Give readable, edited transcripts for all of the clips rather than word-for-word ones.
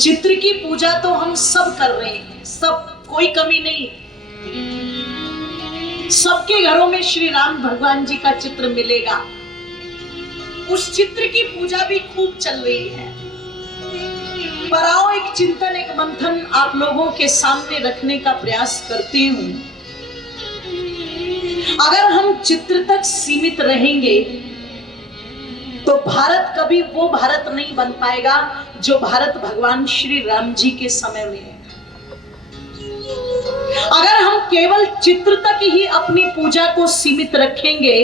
चित्र की पूजा तो हम सब कर रहे हैं, सब, कोई कमी नहीं। सबके घरों में श्री राम भगवान जी का चित्र मिलेगा। उस चित्र की पूजा भी खूब चल रही है। पर आओ एक चिंतन, एक मंथन आप लोगों के सामने रखने का प्रयास करती हूं। अगर हम चित्र तक सीमित रहेंगे तो भारत कभी वो भारत नहीं बन पाएगा जो भारत भगवान श्री राम जी के समय में है। अगर हम केवल चित्र तक ही अपनी पूजा को सीमित रखेंगे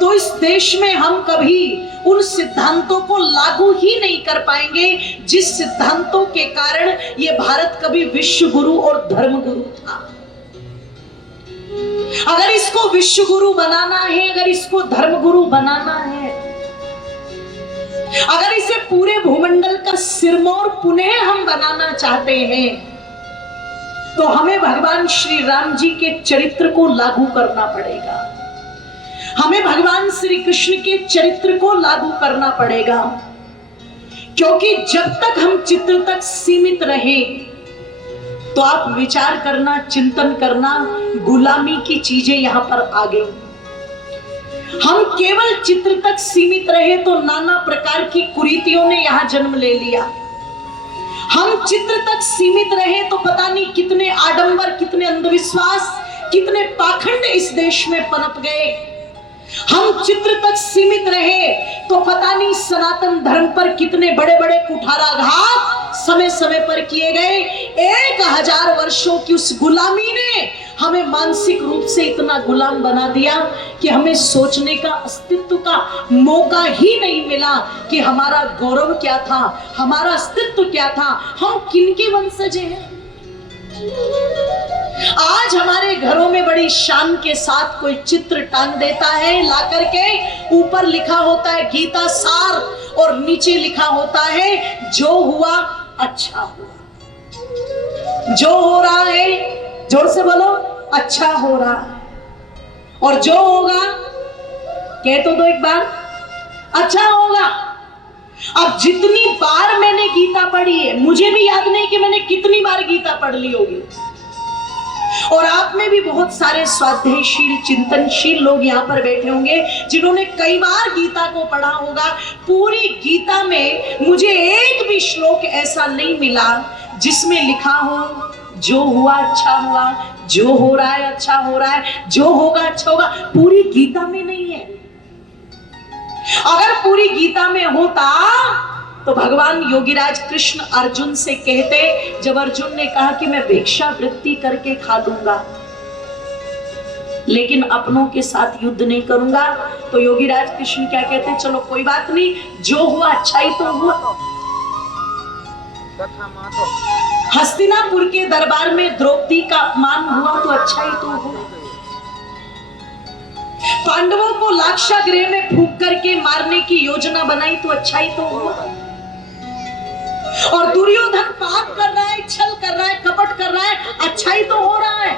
तो इस देश में हम कभी उन सिद्धांतों को लागू ही नहीं कर पाएंगे जिस सिद्धांतों के कारण ये भारत कभी विश्व गुरु और धर्म गुरु था। अगर इसको विश्व गुरु बनाना है, अगर इसको धर्म गुरु बनाना है, अगर इसे पूरे भूमंडल का सिरमौर पुनः हम बनाना चाहते हैं तो हमें भगवान श्री राम जी के चरित्र को लागू करना पड़ेगा। हमें भगवान श्री कृष्ण के चरित्र को लागू करना पड़ेगा, क्योंकि जब तक हम चित्र तक सीमित रहें तो आप विचार करना, चिंतन करना, गुलामी की चीजें यहां पर आ गई। हम केवल चित्र तक सीमित रहे तो नाना प्रकार की कुरीतियों ने यहां जन्म ले लिया। हम चित्र तक सीमित रहे तो पता नहीं कितने आडंबर, कितने अंधविश्वास, कितने पाखंड इस देश में पनप गए। हम चित्र तक सीमित रहे तो पता नहीं सनातन धर्म पर कितने बड़े बड़े कुठाराघात समय समय पर किए गए। 1000 वर्षों की उस गुलामी ने हमें मानसिक रूप से इतना गुलाम बना दिया कि हमें सोचने का, अस्तित्व का मौका ही नहीं मिला कि हमारा गौरव क्या था, हमारा अस्तित्व क्या था, हम किनके वंशज हैं। आज हमारे घरों में बड़ी शान के साथ कोई चित्र टांग देता है ला करके, ऊपर लिखा होता है गीता सार और नीचे लिखा होता है जो हुआ अच्छा हुआ। जो हो रहा है, जोर से बोलो, अच्छा हो रहा है। और जो होगा, कह तो दो एक बार, अच्छा होगा। अब जितनी बार मैंने गीता पढ़ी है, मुझे भी याद नहीं कि मैंने कितनी बार गीता पढ़ ली होगी। और आप में भी बहुत सारे स्वाध्यायशील, चिंतनशील लोग यहाँ पर बैठे होंगे जिन्होंने कई बार गीता को पढ़ा होगा। पूरी गीता में मुझे एक भी श्लोक ऐसा नहीं मिला जिसमें लिखा हो जो हुआ अच्छा हुआ, जो हो रहा है अच्छा हो रहा है, जो होगा अच्छा होगा। पूरी गीता में नहीं है। अगर पूरी गीता में होता तो भगवान योगीराज कृष्ण अर्जुन से कहते, जब अर्जुन ने कहा कि मैं भिक्षा वृत्ति करके खा लूंगा लेकिन अपनों के साथ युद्ध नहीं करूंगा, तो योगीराज कृष्ण क्या कहते, चलो कोई बात नहीं, जो हुआ अच्छा ही तो हुआ। हस्तिनापुर के दरबार में द्रौपदी का अपमान हुआ तो अच्छा ही तो हुआ। पांडवों को लाक्षागृह में फूंक करके मारने की योजना बनाई तो अच्छा ही तो हुआ। और दुर्योधन पाप कर रहा है, छल कर रहा है, कपट कर रहा है, अच्छा ही तो हो रहा है।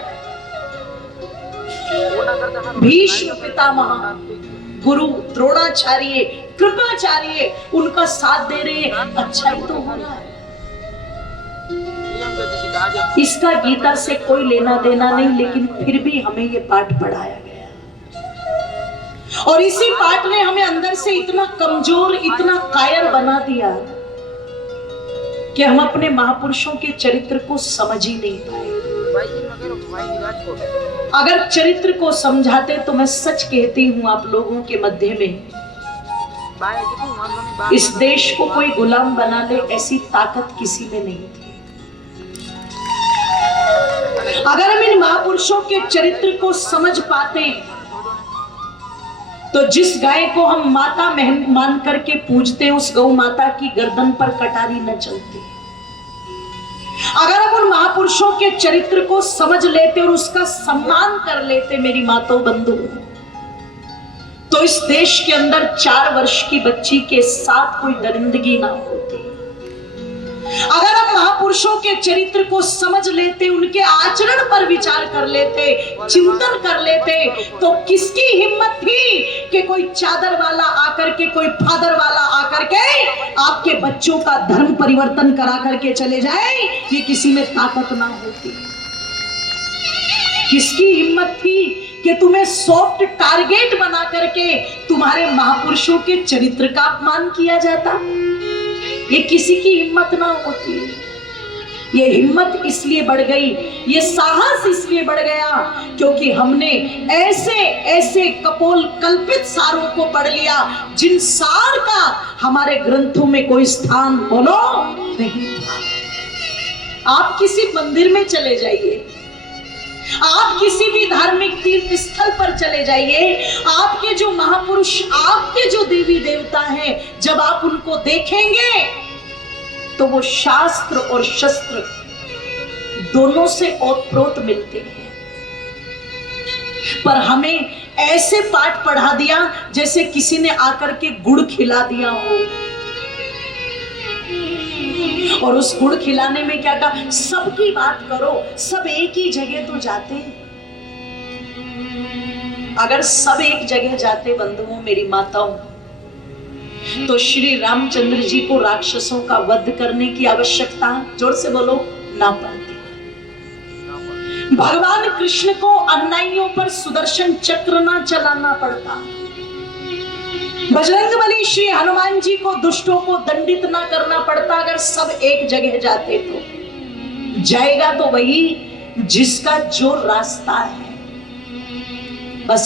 भीष्म पितामह, गुरु द्रोणाचार्य, कृपाचार्य उनका साथ दे रहे हैं, अच्छा ही तो हो रहा है। इसका गीता से कोई लेना देना नहीं, लेकिन फिर भी हमें ये पाठ पढ़ाया गया और इसी पाठ ने हमें अंदर से इतना कमजोर, इतना कायर बना दिया कि हम अपने महापुरुषों के चरित्र को समझ ही नहीं पाए। अगर चरित्र को समझाते तो मैं सच कहती हूँ आप लोगों के मध्य में इस देश को कोई गुलाम बना ले ऐसी ताकत किसी में नहीं थी। अगर हम इन महापुरुषों के चरित्र को समझ पाते तो जिस गाय को हम माता मान करके पूजते, उस गौ माता की गर्दन पर कटारी न चलती। अगर हम उन महापुरुषों के चरित्र को समझ लेते और उसका सम्मान कर लेते मेरी माताओं बंधु, तो इस देश के अंदर 4 वर्ष की बच्ची के साथ कोई दरिंदगी ना होती। अगर हम महापुरुषों के चरित्र को समझ लेते, उनके आचरण पर विचार कर लेते, चिंतन कर लेते, तो किसकी हिम्मत थी कि कोई चादर वाला आकर के, कोई फादर वाला आकर के आपके बच्चों का धर्म परिवर्तन करा करके चले जाए? ये किसी में ताकत ना होती। किसकी हिम्मत थी कि तुम्हें सॉफ्ट टारगेट बना करके तुम्हारे महापुरुषों के चरित्र का अपमान किया जाता? ये किसी की हिम्मत ना होती। ये हिम्मत इसलिए बढ़ गई, ये साहस इसलिए बढ़ गया क्योंकि हमने ऐसे ऐसे कपोल कल्पित सारों को पढ़ लिया जिन सार का हमारे ग्रंथों में कोई स्थान बोलो नहीं था। आप किसी मंदिर में चले जाइए, आप किसी भी धार्मिक तीर्थ स्थल पर चले जाइए, आपके जो महापुरुष, आपके जो देवी देवता हैं, जब आप उनको देखेंगे तो वो शास्त्र और शस्त्र दोनों से ओतप्रोत मिलते हैं। पर हमें ऐसे पाठ पढ़ा दिया जैसे किसी ने आकर के गुड़ खिला दिया हो, और उस गुड़ खिलाने में क्या कहा, सबकी बात करो, सब एक ही जगह तो जाते। अगर सब एक जगह जाते बंधुओं, मेरी माताओं, तो श्री रामचंद्र जी को राक्षसों का वध करने की आवश्यकता, जोर से बोलो, ना पड़ती। भगवान कृष्ण को अन्यायियों पर सुदर्शन चक्र ना चलाना पड़ता। बजरंगबली श्री हनुमान जी को दुष्टों को दंडित ना करना पड़ता। अगर सब एक जगह जाते तो जाएगा तो वही जिसका जो रास्ता है। बस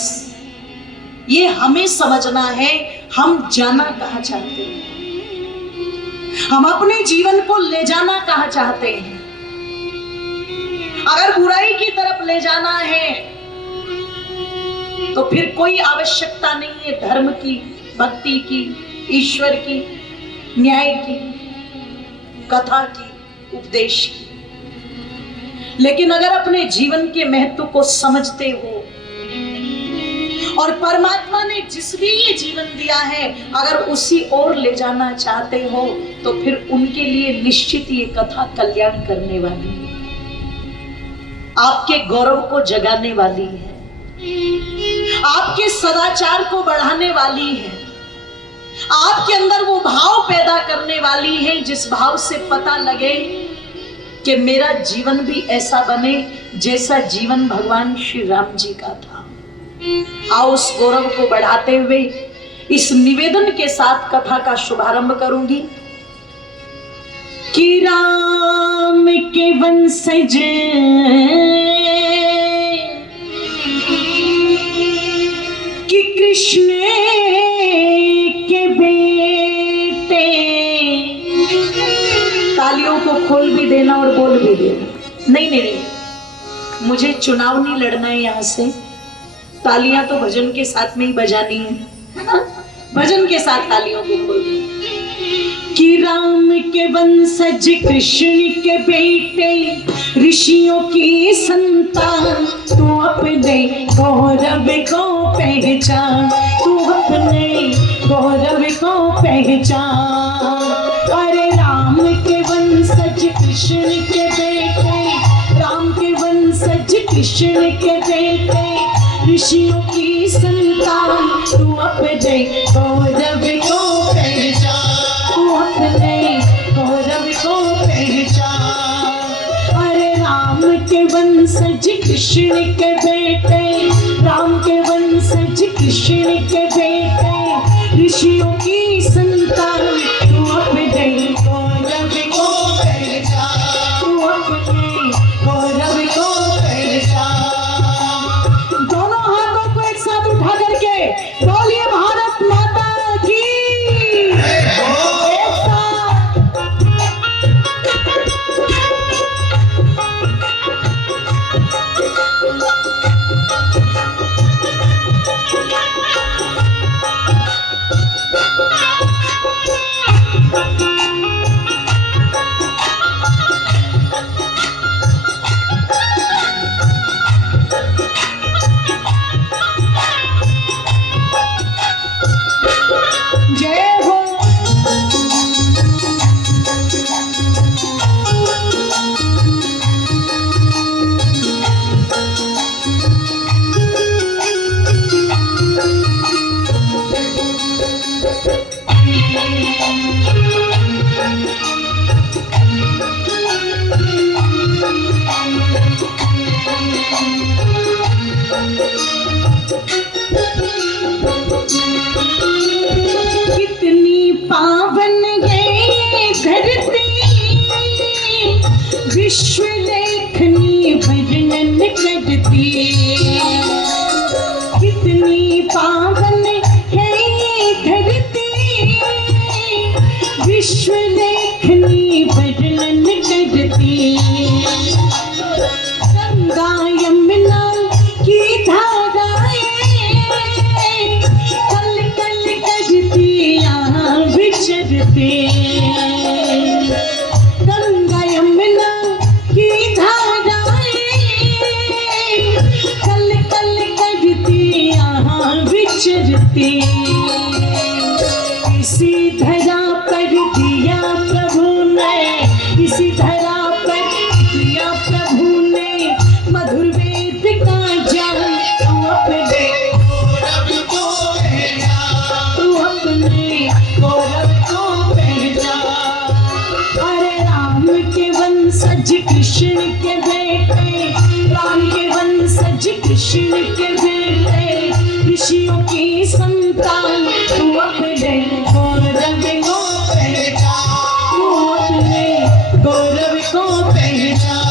ये हमें समझना है, हम जाना कहां चाहते हैं, हम अपने जीवन को ले जाना कहां चाहते हैं। अगर बुराई की तरफ ले जाना है तो फिर कोई आवश्यकता नहीं है धर्म की, भक्ति की, ईश्वर की, न्याय की, कथा की, उपदेश की। लेकिन अगर अपने जीवन के महत्व को समझते हो और परमात्मा ने जिस भी ये जीवन दिया है अगर उसी ओर ले जाना चाहते हो तो फिर उनके लिए निश्चित ये कथा कल्याण करने वाली है, आपके गौरव को जगाने वाली है, आपके सदाचार को बढ़ाने वाली है, आपके अंदर वो भाव पैदा करने वाली है जिस भाव से पता लगे कि मेरा जीवन भी ऐसा बने जैसा जीवन भगवान श्री राम जी का था। आओ उस गौरव को बढ़ाते हुए इस निवेदन के साथ कथा का शुभारंभ करूंगी कि राम के वंशज कि कृष्ण के बेटे। तालियों को खोल भी देना और बोल भी देना। नहीं नहीं नहीं, मुझे चुनाव नहीं लड़ना है यहां से। तालियां तो भजन के साथ में ही बजानी है ना? भजन के साथ तालियों को खोल देना कि राम के वंशज कृष्ण के बेटे ऋषियों की संतान, तू अपने गौरव को पहचान, तू अपने गौरव को पहचान। अरे राम के वंशज कृष्ण के बेटे, राम के वंशज कृष्ण के बेटे, ऋषियों की संतान, तू अपने गौरव को पहचान, तू अपने गौरव को पहचान। अरे राम के वंशज कृष्ण के बेटे, राम के वंशज कृष्ण के बेटे, ऋषियों की संतान, तू अपने गौरव को पहचान, तू अपने गौरव को पहचान। दोनों हाथों को एक साथ उठा करके बोलिए भारत माता की। लेखनी वर्णन करती, गंगा यमुना की धाराएं कल कल करती यहाँ विचरते। गंगा यमुना की धाराएं कल कल करती यहाँ विचरते। इसी धरा पर दिया प्रभु ने, इसी धरा पर दिया प्रभु ने मधुर वेद का ज्ञान। तू अपने गौरव को पहचान, तू अपने गौरव को पहचान। अरे राम के वंशज कृष्ण के बेटे, राम के वंशज कृष्ण के बेटे, ऋषियों की संतान। तू अपने गौरव को पहचान, तू अपने गौरव को पहचान।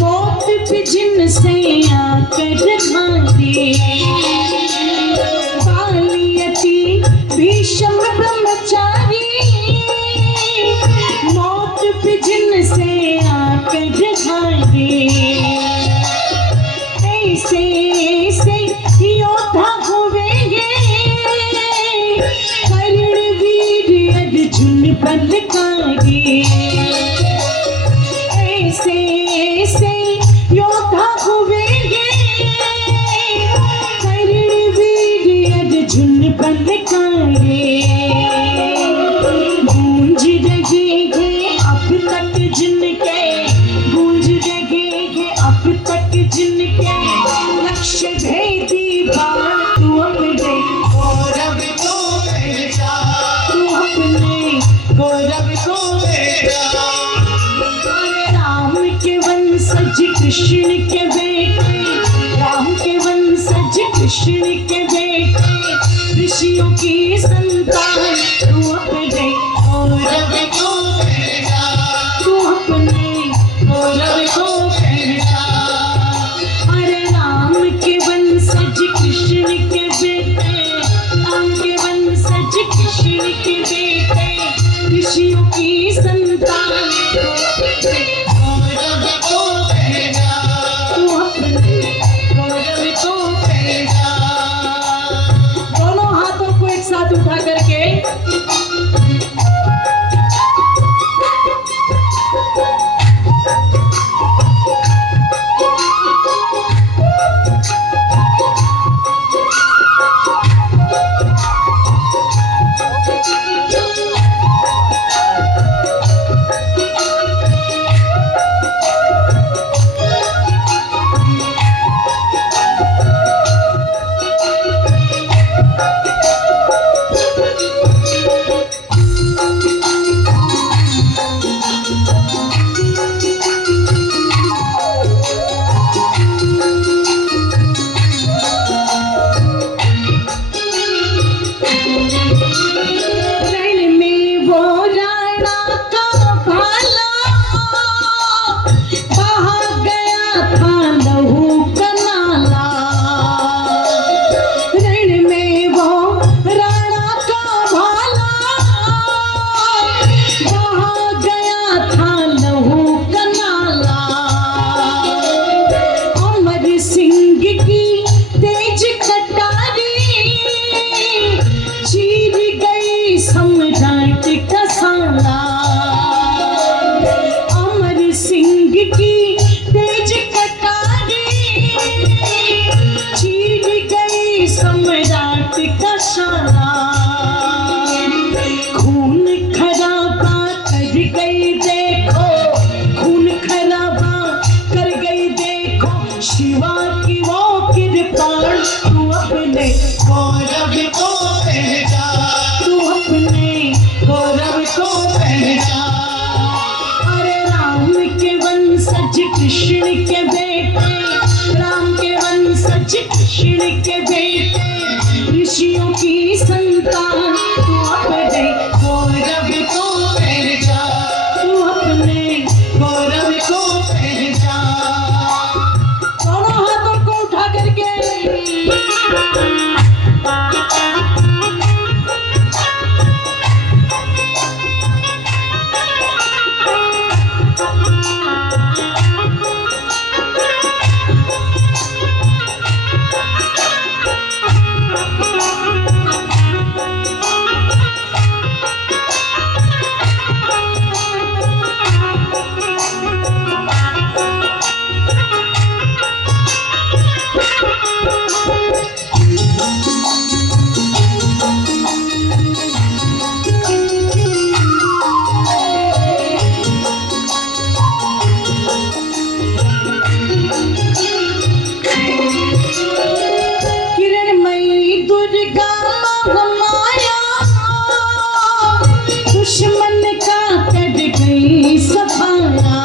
मौत पे जिनसे आकर भांगे, बालियती भीषम ब्रह्मचारी, मौत पे जिनसे आकर भांगे। ऐसे ऐसे योद्धा हुएंगे, कर्ण वीर अर्जुन बलकारी। ऐसे ऐसे योद्धा हुएंगे, कर्ण वीर अर्जुन बलकारी। गूंज रहेंगे अब तक जिनके, गूंज रहेंगे अब तक जिनके लक्ष्य भेदी बात। तू अपने गौरव को पहचान, तू अपने गौरव को पहचान। राम के वंशज कृष्ण के बेटे, राम के वंशज कृष्ण के बेटे, ऋषियों की संतान। तू अपने गौरव को पहचान, तू अपने गौरव को पहचान। अरे राम के वंशज कृष्ण के बेटे, राम के वंशज कृष्ण के बेटे, ऋषियों की संतान। गौरव को पहचान, तू अपने गौरव को पहचान। दोनों हाथों को एक साथ उठा करके की तेज कटारी चीर गई सम्राट का सारा, खून खराबा कर गई देखो, खून खराबा कर गई देखो शिवा की वो कृपाण। तू अपने गौरव को पहचान, तू अपने गौरव को पहचान। अरे राम के वंशज कृष्ण के बेटे, राम के वंशज कृष्ण के बेटे, ऋषियों की संतान। तू अपने गौरव को पहचान, तू अपने गौरव को पहचान। दोनों हाथों को उठा करके दुश्मन का कट गई सफाया,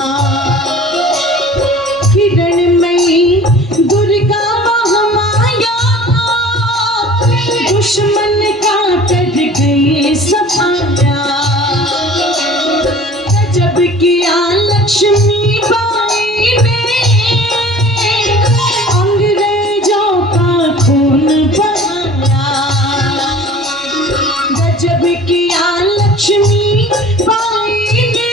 किरणमयी दुर्गा महामाया, दुश्मन का कट गई सफाया। गजब किया लक्ष्मी बाई ने, अंग्रेजों का खून बहाया। गजब किया लक्ष्मी बाई ने,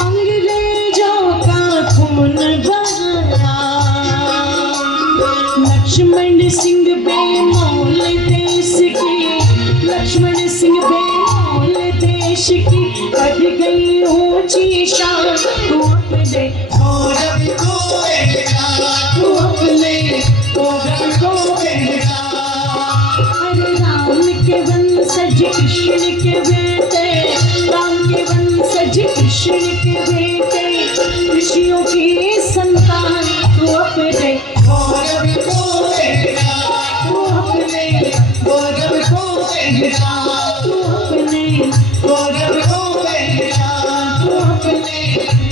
अंग्रेजों का खून बहाया। लक्ष्मण सिंह बेमौल देश की, लक्ष्मण सिंह बेमौल देश की बढ़ गई ऊंची शान। तू अपने गौरव को पहचान, तू अपने गौरव को पहचान। अरे राम के वंशज कृष्ण के बेटे, राम के वंशज कृष्ण के बेटे, ऋषियों की संतान। तू अपने गौरव को पहचान, तू अपने गौरव को पहचान, तू अपने गौरव को पहचान, तू अपने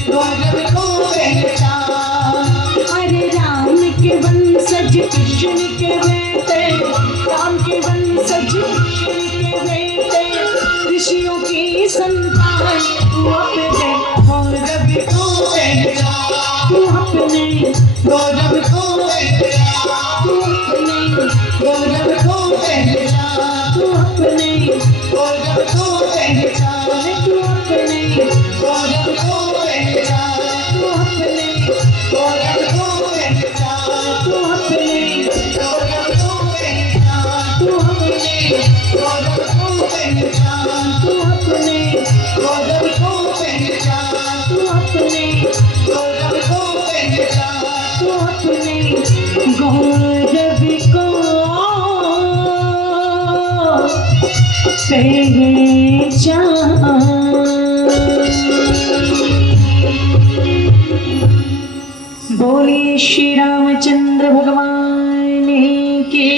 गौरव को पहचान। अरे राम के वंशज कृष्ण के बेटे, राम के वंशज कृष्ण के बेटे, ऋषियों की संतान। तू अपने गौरव को पहचान, तू अपने गौरव को पहचान, तू अपने गौरव को पहचान, तू अपने गौरव को पहचान, तू अपने गौरव को पहचान, तू अपने गौरव को पहचान, तू अपने गौरव को पहचान, तू अपने गौरव को पहचान, तू अपने गौरव को पहचान, तू अपने गौरव को पहचान, तू अपने गौरव को पहचान। बोले श्री रामचंद्र भगवान की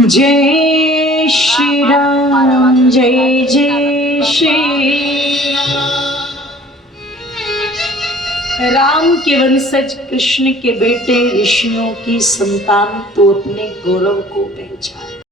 जय। श्री राम जय जय श्री राम के वंशज कृष्ण के बेटे, ऋषियों की संतान। तो अपने गौरव को पहचान।